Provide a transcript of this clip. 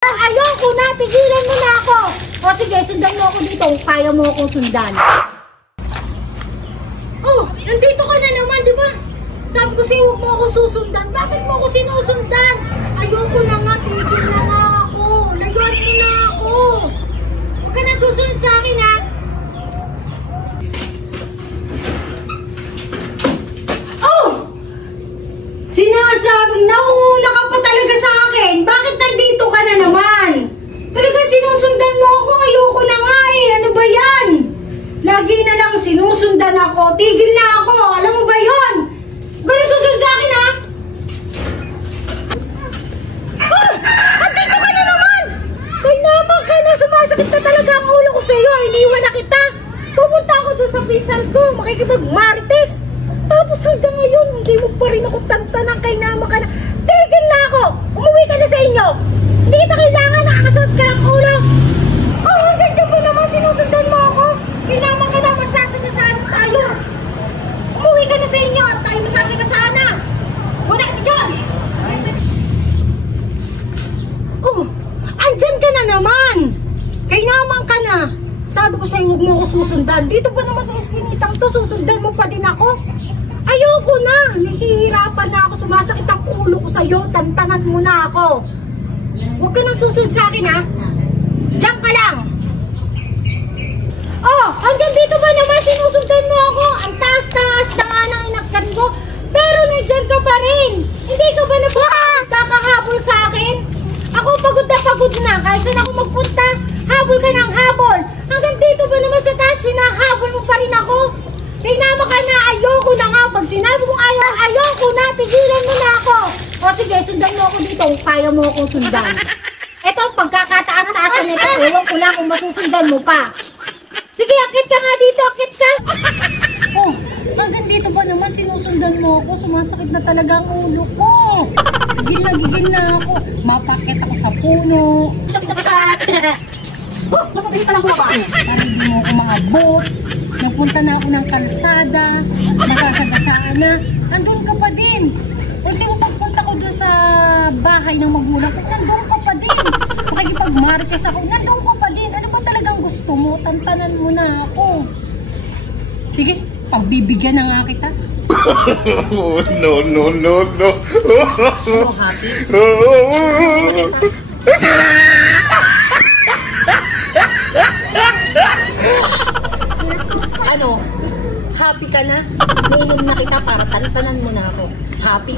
Ayoko na, tigilan mo na ako. O sige, sundan mo ako dito kung kaya mo akong sundan. Oh, nandito ka na naman, di ba? Sabi ko sa'yo, huwag mo ako susundan. Bakit mo ako sinusundan? Ayoko na nga, tigil na nga ako. Layuan mo na ako. Huwag ka na susunod sa akin, ha? Oh! Sinasabing nauna ka pa talaga sa akin. Bakit nandito ka na naman? Talagang sinusundan mo ako. Ayoko na nga eh. Ano ba yan? Lagi na lang sinusundan ako. Tigil na ako. Alam mo ba yun? Huwag ka susunod sa akin, ha? Ah! Nandito ka na naman! Ay naman ka na. Sumasakit na talaga ang ulo ko sa'yo. Iniwan na kita. Pupunta ako doon sa pinsan ko. Makikipag-martes. Tapos hanggang ngayon, hindi mo pa rin ako tantanan. Kay naman ka na. Tigil na ako. Umuwi ka na sa inyo. Hindi kita kailangan. Nakakasot ka ng ulo. Oh, hanggang dyan ba naman sinusundan mo ako? Kay naman ka na. Masasagasaan tayo. Umuwi ka na sa inyo at tayo masasagasaan na. Wala ka dyan. Oh, andyan ka na naman. Kay naman ka na. Sabi ko sa'yo, huwag mo ako susundan. Dito ba naman sa iskinitang to, susundan mo pa din ako? Ayoko na. Nahihirapan na ako. Sumasakit ang ulo ko sa'yo. Tantanan mo na ako. Huwag ka nang susunod sa akin, ha? Diyan ka lang. Oh, hanggang dito ba naman sinusundan mo ako? Ang taas-taas na nga ng inakyan ko. Pero nandyan ka pa rin. Hindi ka ba nagkakahabol sa akin? Ako pagod na. Kahit saan ako magpunta, habol ka ng habol. Hanggang dito ba naman sa taas, hinahabol mo pa rin ako? Kaya naman ka na, ayoko na nga. Pag sinabi mong ayoko na, tigilan mo na ako. O sige, sundan mo ako dito kung kaya mo akong sundan. Ito ang pagkakataas-taasan nito. Ewan ko lang kung masusundan mo pa. Sige, akit ka nga dito, akit ka. Oh, hanggang dito ba naman sinusundan mo ako? Sumasakit na talaga ang ulo ko. Gigil na ako. Mapakit ako sa puno. Oh, masakit ka lang ba? Parang hindi mo ako mga bot. Nagpunta na ako ng kalsada. Masasagasaan na. Andun ka pa din. Pero pagpunta ko doon sa bahay ng magulang ko, nandun ka pa din. Makikipag-martes ako, nandun ka pa din. Ano ba talagang gusto mo? Tantanan mo na ako. Sige, pagbibigyan na nga kita. No. Oh, happy. Ano? Happy ka na? Nainom na kita para tantanan mo na ako. Happy?